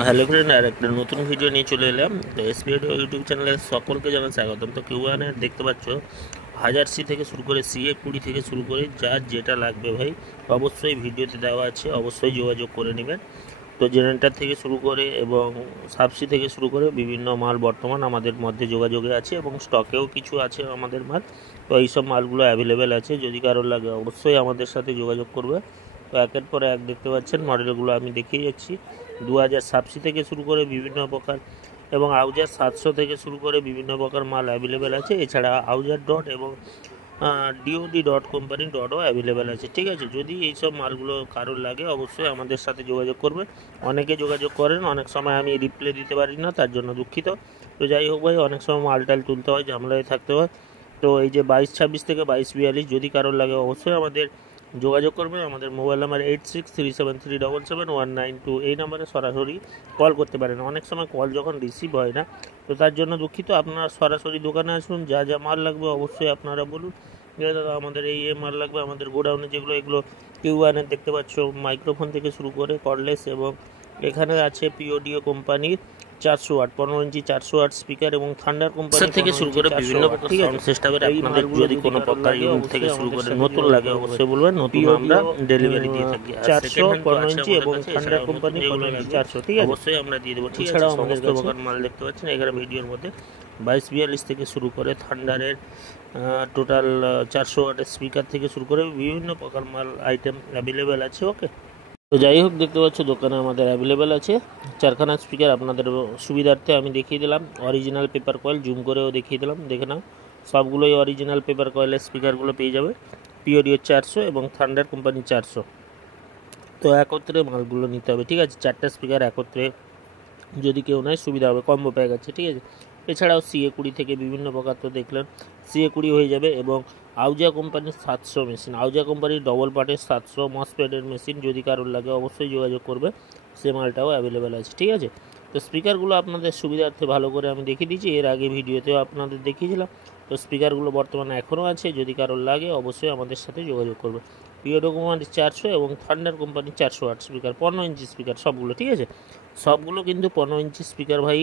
Hello friend, আর একটা নতুন video নিয়ে চলে এলাম। তো এসপিওডিও ইউটিউব চ্যানেলে সকলকে জানাই স্বাগতম। তো কিউআনে দেখতে পাচ্ছ 1000C থেকে শুরু করে CA20 থেকে শুরু করে যার যেটা লাগবে ভাই অবশ্যই ভিডিওতে দেওয়া আছে, অবশ্যই যোগাযোগ করে নেবেন। তো জেনারেটর থেকে শুরু করে এবং সাবসি থেকে শুরু করে বিভিন্ন মাল বর্তমান আমাদের মধ্যে যোগাযোগে আছে এবং স্টকেও কিছু আছে আমাদের মাল। তো এইসব মালগুলো অ্যাভেলেবেল আছে, যদি কারোর লাগে অবশ্যই আমাদের সাথে যোগাযোগ করবে। তো একের পর এক দেখতে পাচ্ছেন মডেলগুলো আমি দেখিয়ে যাচ্ছি। 2000 সাবসি থেকে শুরু করে বিভিন্ন প্রকার এবং আউজার 700 থেকে শুরু করে বিভিন্ন প্রকার মাল অ্যাভেলেবেল আছে। এছাড়া আউজার ডট এবং ডিওডি ডট কোম্পানি ডটও অ্যাভেলেবেল আছে। ঠিক আছে, যদি এইসব মালগুলো কারোর লাগে অবশ্যই আমাদের সাথে যোগাযোগ করবে। অনেকে যোগাযোগ করেন, অনেক সময় আমি রিপ্লাই দিতে পারি না, তার জন্য দুঃখিত। তো যাই হোক ভাই, অনেক সময় মালটাল তুলতে হয়, ঝামেলায় থাকতে হয়। তো এই যে 2226 থেকে 2242 যদি কারোর লাগে অবশ্যই আমাদের যোগাযোগ করবেন। আমাদের মোবাইল নাম্বার 8637377192, এই নাম্বারে সরাসরি কল করতে পারেন। অনেক সময় কল যখন রিসিভ হয় না, তো তার জন্য দুঃখিত। আপনারা সরাসরি দোকানে আসুন, যা যা মাল লাগবে অবশ্যই আপনারা বলুন দাদা আমাদের এই মাল লাগবে। আমাদের গোডাউনে যেগুলো এগুলো কিউআনের দেখতে পাচ্ছ, মাইক্রোফোন থেকে শুরু করে কর্ডলেস এবং এখানে আছে পিওডিও কোম্পানির 400 ওয়াট 15 ইঞ্চি 400 ওয়াট স্পিকার এবং থান্ডার কোম্পানি থেকে শুরু করে বিভিন্ন প্রকার সাউন্ড সিস্টেমের আপনাদের যদি কোনো প্রকার ইউনিট থেকে শুরু করে নতুন লাগে অবশ্যই বলবেন, নতুন আমরা ডেলিভারি দিয়ে থাকি। 400 15 ইঞ্চি এবং থান্ডার কোম্পানি 15 ইঞ্চি 400, ঠিক আছে, অবশ্যই আমরা দিয়ে দেবো। এছাড়াও আমাদের প্রকার মাল দেখতে পাচ্ছেন এখানে ভিডিওর মধ্যে 2242 থেকে শুরু করে থান্ডারের টোটাল 400 ওয়াটের স্পিকার থেকে শুরু করে বিভিন্ন প্রকার মাল আইটেম অ্যাভেলেবেল আছে। ওকে, তো যাই হোক দেখতে পাচ্ছ দোকানে আমাদের অ্যাভেলেবেল আছে 4খানা স্পিকার। আপনাদের সুবিধার্থে আমি দেখিয়ে দিলাম অরিজিনাল পেপার কয়েল, জুম করেও দেখিয়ে দিলাম, দেখে নাও। সবগুলোই অরিজিনাল পেপার কয়েলের স্পিকারগুলো পেয়ে যাবে। পিওডিও 400 এবং থান্ডার কোম্পানি 400। তো একত্রে মালগুলো নিতে হবে, ঠিক আছে। 4টা স্পিকার একত্রে যদি কেউ নেয় সুবিধা হবে, কম্বো প্যাক আছে, ঠিক আছে। এছাড়াও CA20 থেকে বিভিন্ন প্রকার তো দেখলেন, CA20 হয়ে যাবে। এবং আউজা কোম্পানির 700 মেশিন, আউজা কোম্পানির ডবল পার্টের 700 মসপেডের মেশিন যদি কারোর লাগে অবশ্যই যোগাযোগ করবে, সে মালটাও অ্যাভেলেবেল আছে, ঠিক আছে। তো স্পিকারগুলো আপনাদের সুবিধার্থে ভালো করে আমি দেখিয়ে দিয়েছি, এর আগে ভিডিওতেও আপনাদের দেখিয়েছিলাম। তো স্পিকারগুলো বর্তমানে এখনও আছে, যদি কারোর লাগে অবশ্যই আমাদের সাথে যোগাযোগ করবে। পিওডিও কোম্পানির 400 এবং থান্ডার কোম্পানির 400 ওয়াট স্পিকার, 15 ইঞ্চি স্পিকার সবগুলো, ঠিক আছে। সবগুলো কিন্তু 15 ইঞ্চি স্পিকার ভাই,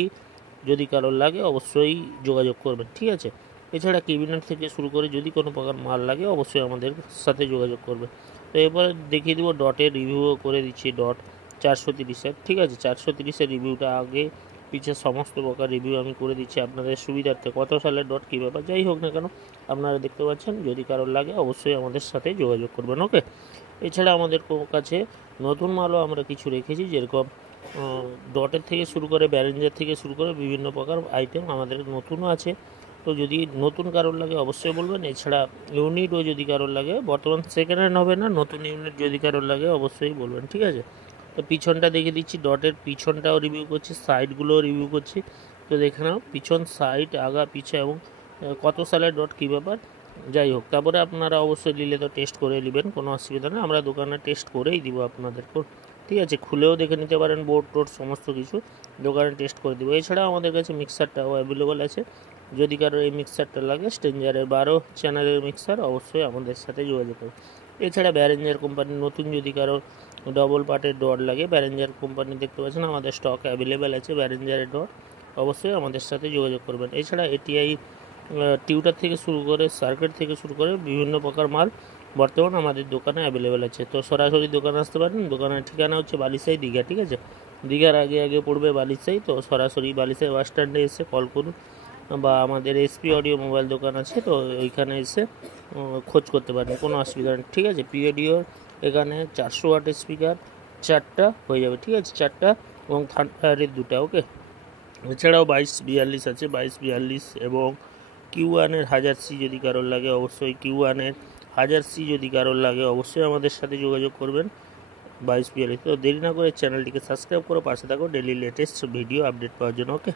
যদি কারোর লাগে অবশ্যই যোগাযোগ করবেন, ঠিক আছে। এছাড়া ক্যাবিনেট থেকে শুরু করে যদি কোনো প্রকার মাল লাগে অবশ্যই আমাদের সাথে যোগাযোগ করবে। তো এরপরে দেখিয়ে দেবো ডটের রিভিউও করে দিচ্ছি, ডট 430-এর, ঠিক আছে। 430-এর রিভিউটা আগে পিছিয়ে সমস্ত প্রকার রিভিউ আমি করে দিচ্ছি আপনাদের সুবিধার্থে। কত সালের ডট কী ব্যাপার যাই হোক না কেন আপনারা দেখতে পাচ্ছেন, যদি কারোর লাগে অবশ্যই আমাদের সাথে যোগাযোগ করবেন। ওকে, এছাড়া আমাদের কাছে নতুন মালও আমরা কিছু রেখেছি, যেরকম ডটের থেকে শুরু করে ব্যারেঞ্জার থেকে শুরু করে বিভিন্ন প্রকার আইটেম আমাদের নতুনও আছে। তো যদি নতুন কারোর লাগে অবশ্যই বলবেন। এছাড়া ইউনিটও যদি কারোর লাগে, বর্তমান সেকেন্ড হ্যান্ড হবে না, নতুন ইউনিট যদি কারোর লাগে অবশ্যই বলবেন, ঠিক আছে। তো পিছনটা দেখে দিচ্ছি, ডটের পিছনটাও রিভিউ করছি, সাইডগুলোও রিভিউ করছি। তো দেখে নাও পিছন, সাইড, আগা পিছা এবং কত সালের ডট কী ব্যাপার যাই হোক। তারপরে আপনারা অবশ্যই নিলে তো টেস্ট করে নেবেন, কোনো অসুবিধা নেই, আমরা দোকানে টেস্ট করেই দিব আপনাদেরকে, ঠিক আছে। খুলেও দেখে নিতে পারেন, বোর্ড টোর্ড সমস্ত কিছু দোকানে টেস্ট করে দেবো। এছাড়াও আমাদের কাছে মিক্সারটাও অ্যাভেলেবল আছে, যদি কারোর এই মিক্সারটা লাগে স্ট্রেঞ্জারের 12 চ্যানেলের মিক্সার অবশ্যই আমাদের সাথে যোগাযোগ করুন। এছাড়া ব্যারেঞ্জার কোম্পানির নতুন যদি কারো ডবল পার্টের ডট লাগে, ব্যারেঞ্জার কোম্পানি দেখতে পাচ্ছেন আমাদের স্টক অ্যাভেলেবেল আছে ব্যারেঞ্জারের ডট, অবশ্যই আমাদের সাথে যোগাযোগ করবেন। এছাড়া ATI টিউটার থেকে শুরু করে সার্কিট থেকে শুরু করে বিভিন্ন প্রকার মাল বর্তমান আমাদের দোকানে অ্যাভেলেবেল আছে। তো সরাসরি দোকানে আসতে পারেন। দোকানের ঠিকানা হচ্ছে বালিসাই, দীঘা, ঠিক আছে। দীঘার আগে পড়বে বালিসাই। তো সরাসরি বালিসাই বাস স্ট্যান্ডে এসে কল করুন, বা আমাদের SP অডিও মোবাইল দোকান আছে, তো ওইখানে এসে খোঁজ করতে পারেন, কোনো অসুবিধা নেই, ঠিক আছে। পিওডিওর এখানে 400 ওয়াটের স্পিকার 4টা হয়ে যাবে, ঠিক আছে, 4টা এবং থান্ডারের 2টা। ওকে, এছাড়াও 2242 আছে, 2242 এবং কিউআনের 1000C যদি কারোর লাগে অবশ্যই, কিউআনের 1000C যদি কারোর লাগে অবশ্যই আমাদের সাথে যোগাযোগ করবেন। 2242। তো দেরি না করে চ্যানেলটিকে সাবস্ক্রাইব করে পাশে থাকো ডেলি লেটেস্ট ভিডিও আপডেট পাওয়ার জন্য। ওকে।